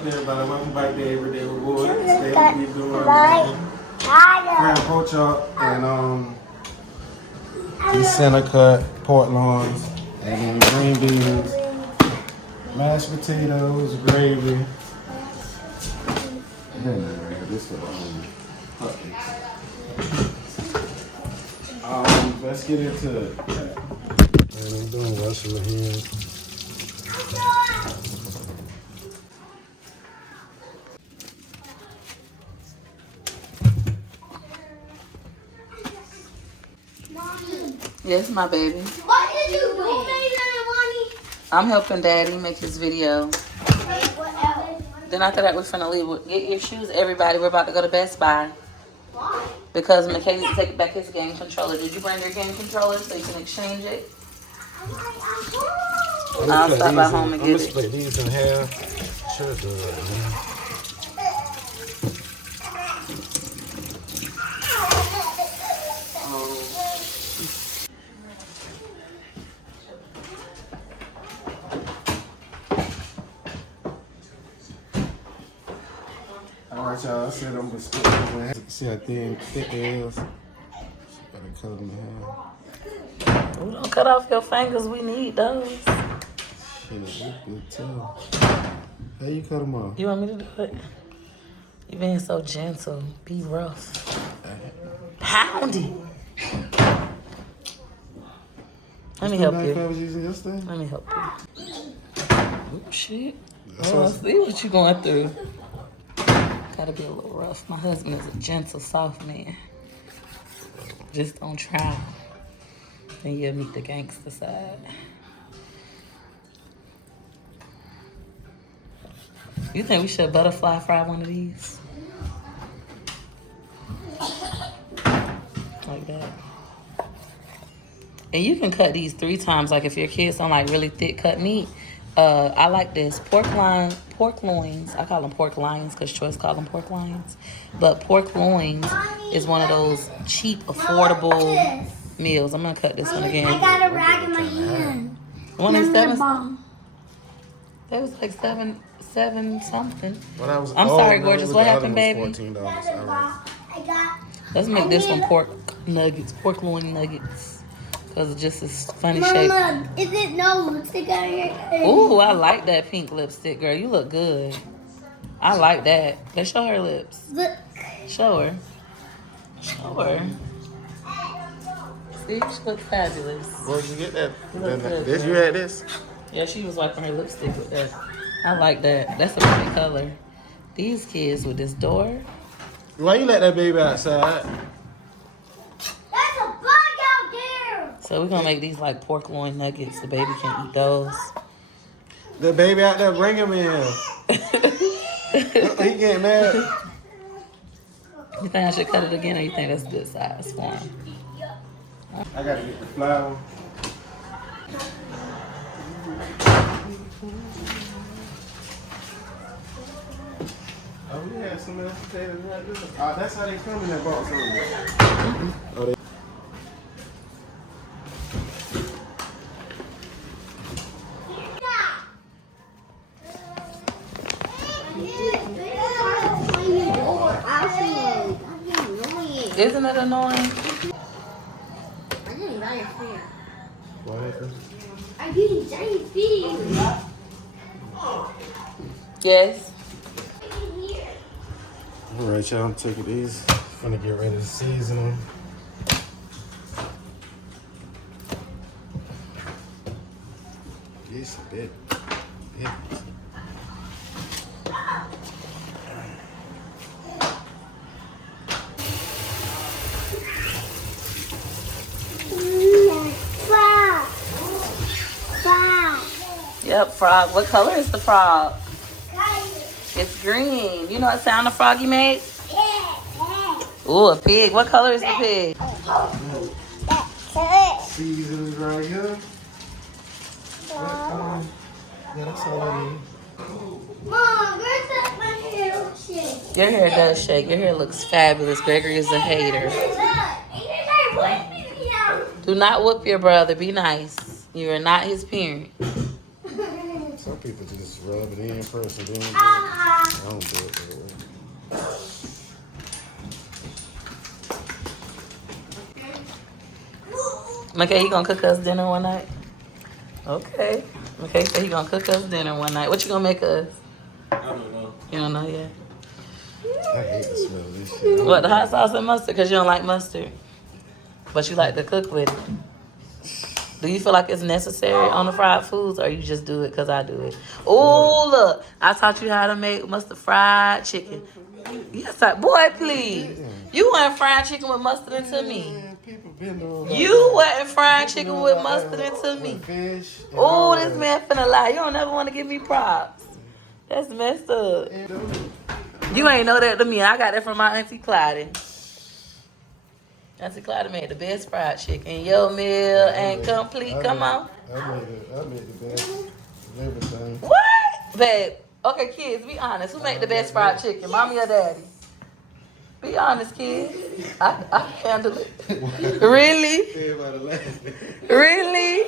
up there, everybody? Welcome back to Everyday Reward. Today we doing crab pork chop and these center cut pork loins and then green beans, mashed potatoes, gravy. This is let's get into it. And I'm doing washing my hands. Yes, my baby. What did you do, Mommy? I'm helping Daddy make his video. What else? Then after that, we're finna leave. Get your shoes, everybody. We're about to go to Best Buy. Why? Because McKay needs to take back his game controller. Did you bring your game controller so you can exchange it? I'll stop by home and get it. I'm gonna split these in half. Should do it, man. Alright, y'all. I said I'm gonna split these in half. See how thin, thick it is. Gotta cut them in half. We don't cut off your fingers. We need those. Shit, that's good too. How you cut them off? You want me to do it? You being so gentle. Be rough. Pound it. Let me help you. I was using yesterday? Let me help you. Oh, shit. Oh, I see what you're going through. Gotta be a little rough. My husband is a gentle, soft man. Just don't try. Then you'll meet the gangster side. You think we should butterfly fry one of these? Like that. And you can cut these 3 times. Like if your kids don't like really thick cut meat. I like this pork loins. I call them pork lions because Choice call them pork lions. But pork loins is one of those cheap, affordable meals. I'm gonna cut this one again. I got a rag in my hand. One is 7. That was like seven something. I'm sorry, gorgeous. What happened, baby? $14. Let's make this one pork loin nuggets. Because it just is funny shape. Mama, is it no lipstick on your face? Ooh, I like that pink lipstick, girl. You look good. I like that. Let's show her lips. Look. Show her. Show her. See, she looks fabulous. Where'd you get that? You look good, This, girl. you had this? Yeah, she was wiping her lipstick with that. I like that. That's a pretty color. These kids with this door. Why you let that baby outside? That's a bug out there. So we're going to make these like pork loin nuggets. The baby can eat those. The baby out there, bring him in. He getting mad. You think I should cut it again or you think that's good size for him? I gotta get the flour. Oh, we had some else potatoes right there. That's how they come in that box. Oh, they. Isn't it annoying? What happened? I'm getting giant feet. Yes. Alright, y'all, I'm taking these. I'm gonna get ready to season them. This a bit. Yeah. Yep, frog. What color is the frog? It's green. You know what sound a froggy made? Ooh, a pig. What color is the pig? Seasons right here. Yeah, that's all I need. Mom, where's that my hair shake? Your hair does shake. Your hair looks fabulous. Gregory is a hater. Do not whoop your brother. Be nice. You are not his parent. Some people just rub it in first and then I don't do it that way. McKay, he gonna cook us dinner one night? Okay. McKay said he gonna cook us dinner one night. What you gonna make us? I don't know. You don't know yet? I hate the smell of this shit. What, the hot sauce and mustard? Because you don't like mustard. But you like to cook with it. Do you feel like it's necessary on the fried foods, or you just do it because I do it? Oh, look. I taught you how to make mustard fried chicken. Yes, boy, please. You wasn't frying chicken with mustard into me. Man, people been doing that. You wasn't frying chicken with mustard into me. Fish. Oh, this man finna lie. You don't ever want to give me props. That's messed up. You ain't know that to me. I got that from my Auntie Clyde. Auntie Clyde made the best fried chicken. Your meal ain't complete. Come on. I made the best of everything. What? Babe. Okay, kids, be honest. Who made the best fried chicken? Mommy or daddy? Be honest, kids. I handle it. Really? Everybody laughing. Really?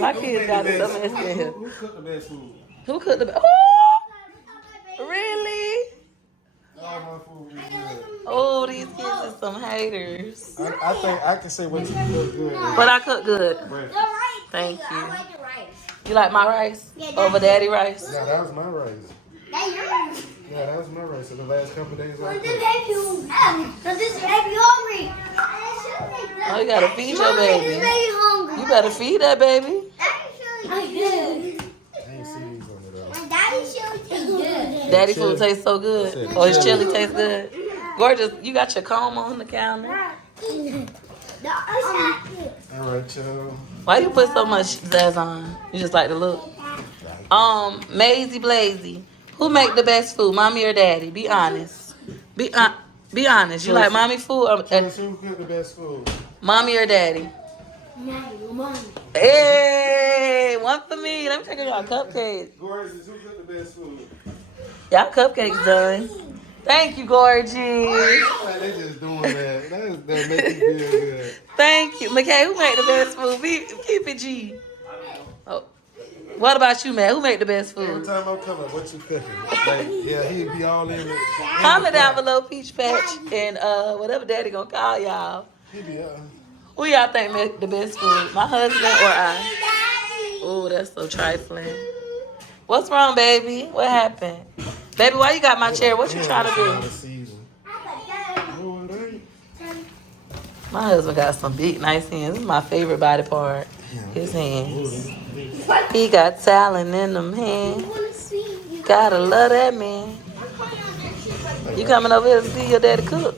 My kids got it so messed in. Who cooked the best food? Who cooked the best? Oh! Really? All my food was good. Oh, these kids are some haters. I think I can say what you cook good. But I cook good. Breakfast. Thank you. I like the rice. You like my rice over daddy rice? Yeah, that was my rice. That's yours. Yeah, that was my rice. So the last couple of days I This cooked. baby hungry. Oh, you gotta feed your This baby. baby hungry. You better feed that baby. I ain't see these on it all. My daddy showed you good. Daddy food tastes so good. Oh, his chili tastes good. Gorgeous, you got your comb on the counter. All right, y'all. Why you put so much zazz on? You just like to look. Maisie Blazy, who make the best food, mommy or daddy? Be honest. Be honest. You like mommy food or Choice, who cooked the best food? mommy or daddy? Hey, one for me. Let me take y'all cupcakes. Gorgeous, who cooked the best food? Y'all cupcakes done. Thank you, gorgeous. Like, they just doing that. That make you feel good. Thank you. McKay, who made the best food? Keep it G. Oh. What about you, Matt? Who made the best Every food? time I come up, what you cooking? Like, yeah, he'd be all in it. Comment down below, Peach Patch, and whatever daddy gonna call y'all. He'd be, Who y'all think make the best food? My husband or I? Oh, that's so trifling. What's wrong, baby? What happened? Baby, why you got my chair? What you trying to do? No, it ain't. My husband got some big, nice hands. This is my favorite body part. His hands. He got talent in them hands. Gotta love that man. You coming over here to see your daddy cook?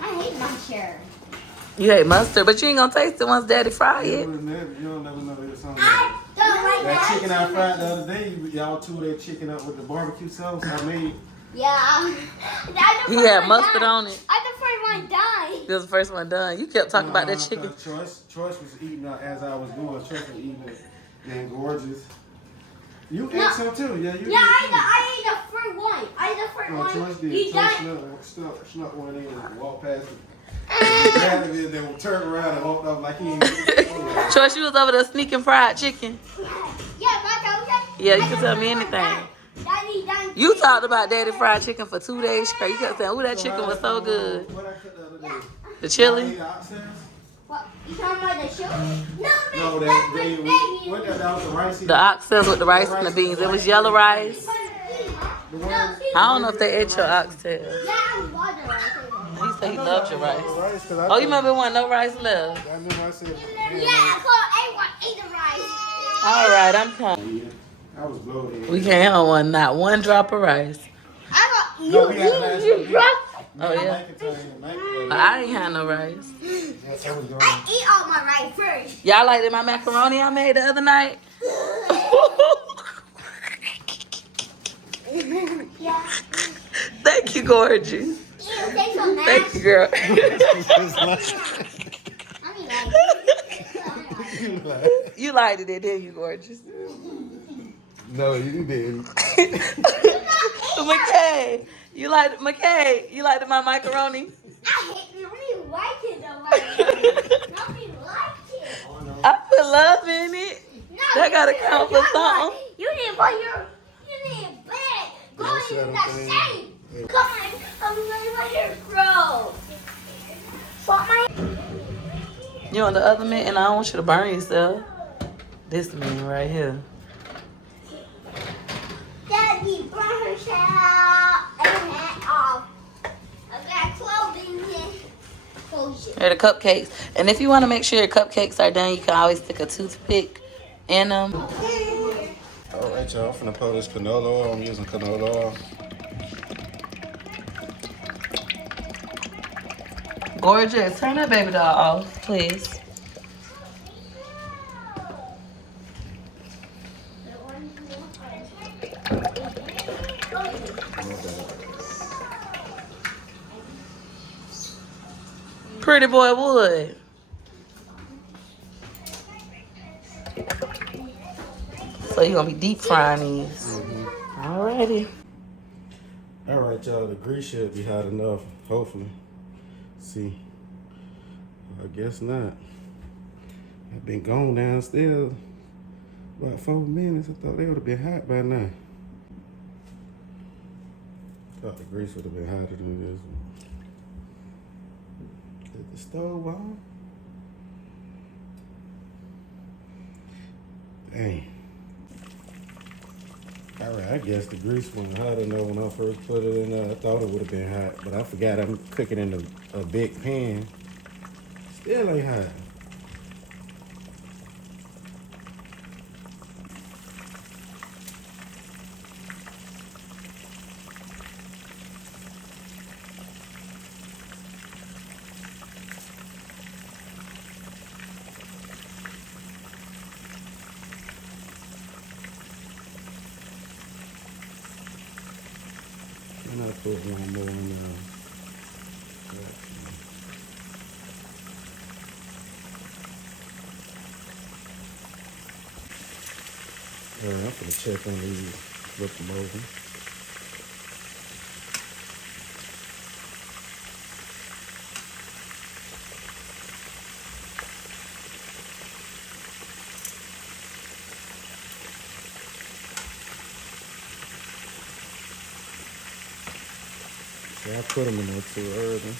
I hate my chair. You hate mustard, but you ain't gonna taste it once daddy fry You it. don't never know there's something. I don't like That chicken I fried the other day, y'all two that chicken up with the barbecue sauce I made. Yeah. He had mustard on it. I the first one died. This was the first one done. You kept talking about that chicken. Choice was eating as I was going. Choice was eating it. And gorgeous. You ate some too, yeah. You Yeah, ate I ate the first one. I ate the first No, one. Choice did. He Choice died. snuck one in and walked past it. Grabbed it, then turned around and walked off like he ain't. Choice, you was over there sneaking fried chicken. Yeah, my okay. Yeah, you can tell me anything. Daddy. You talked about daddy fried chicken for 2 days straight. You kept saying, ooh, that chicken was so good. What I cooked the other day? The chili. You ate oxtails? What? You talking about the show? No, No, that that was the rice. The oxtails with the rice and the beans. It was yellow rice. The one- I don't know if they ate your oxtails. Yeah, I was bothered. He said he loved your rice. Rice, 'cause I Oh, you remember when no rice left? I knew I said, Yeah, so everyone ate the rice. All right, I'm coming. I was bloated. We can't have one, not one drop of rice. I got No, we had the last one. dropped. Oh, yeah. I ain't had no rice. Yes, I was going. I ate all my rice first. Y'all liked my macaroni I made the other night? Yeah. Thank you, gorgeous. Ew, they so Thank nasty. you, girl. I mean, like, You liked it, didn't you, gorgeous? No, you didn't. McKay, You like McKay? You like my macaroni? I hate nobody likes it though. Nobody likes it. I put love in it. No, That gotta count for something. You need to put you need a bed. Go Yeah, in set the them safe. Come on, I'm gonna let her grow. But my You on the other man, and I don't want you to burn yourself. This man right here. daddy burned herself and hat off. I got clothing here. Close it. Here are the cupcakes. And if you want to make sure your cupcakes are done, you can always stick a toothpick in them. All right, y'all. I'm finna pour this canola oil. I'm using canola oil. Gorgeous. Turn that baby doll off, please. Pretty boy Wood. So you're gonna be deep frying these. Alrighty. All right, y'all. The grease should be hot enough. Hopefully. See. I guess not. I've been gone downstairs about 4 minutes. I thought they would have been hot by now. Thought the grease would have been hotter than this one. Is the stove on? Dang. All right, I guess the grease wasn't hot enough when I first put it in there. I thought it would have been hot, but I forgot I'm cooking in a big pan. Still ain't hot. And I put one more in there. All right, I'm gonna check on these, flip them over. See, I put them in there too early.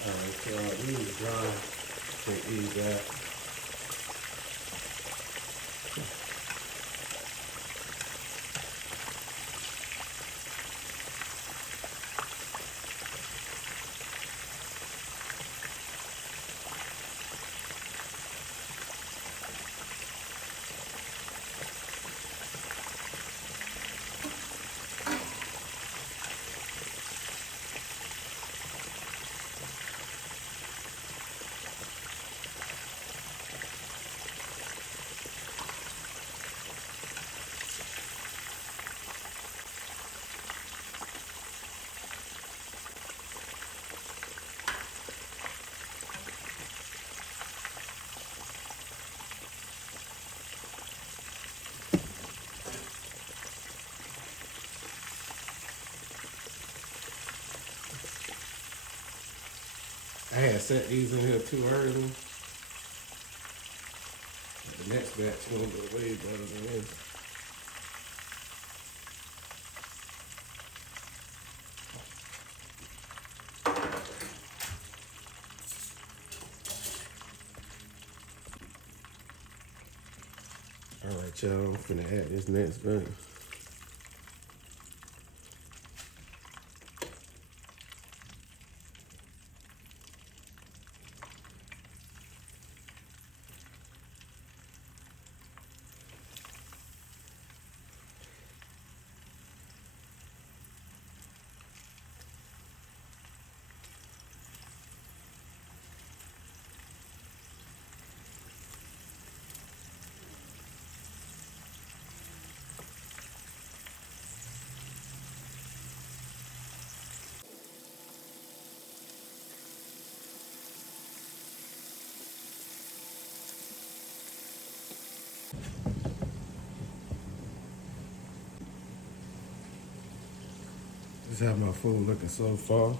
All right, so these are dry. Take these out. I had set these in here too early. The next batch gonna be way better than this. All right, y'all. I'm finna add this next batch. Just have my food looking so far.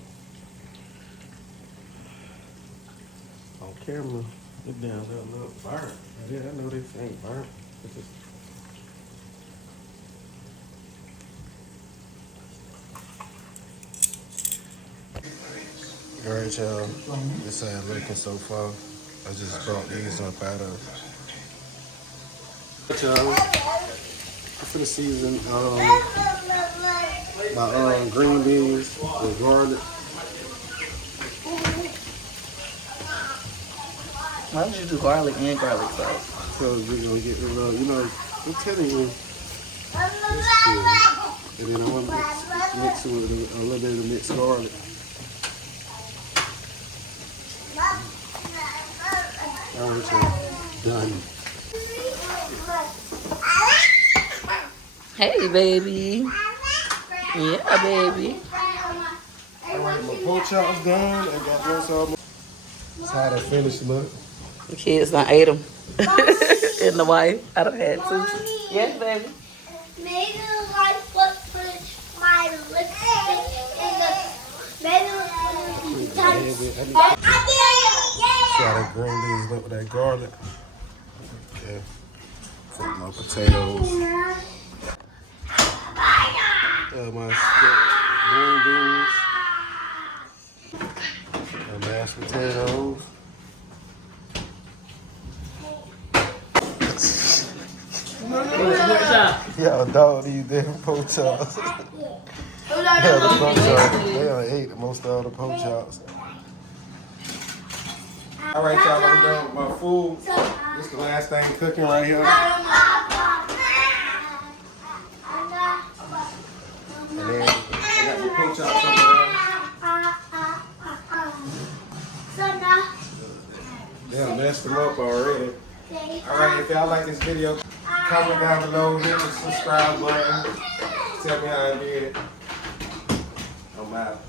On camera, it down there look burnt. Yeah, I know this ain't burnt. It's just... Alright, y'all. This ain't looking so far. I just brought these up out of. Y'all, I'm finna season my green beans with garlic. Why would you do garlic and garlic sauce? So we're gonna get a little, you know, I'm telling you. And then I want to mix it with a little bit of mixed garlic. Alright, y'all. Done. Hey, baby. Yeah, baby. Alright, my pork chop's done. I got this all. That's how the finished look. The kids done ate them. And the wife, I done had two. Yes, baby. Maybe like put my lipstick in the middle of the See how that green beans look with that garlic. Okay. Put my potatoes. My green beans. My mashed potatoes. Yeah, dog, these damn pork chops. Yeah, the pork chops. They done ate most of all the pork chops. All right, y'all, I'm done with my food. This is the last thing cooking right here. And then I got the pork chops over there. Damn, messed them up already. All right, if y'all like this video, comment down below, hit the subscribe button. Tell me how I did. I'm out.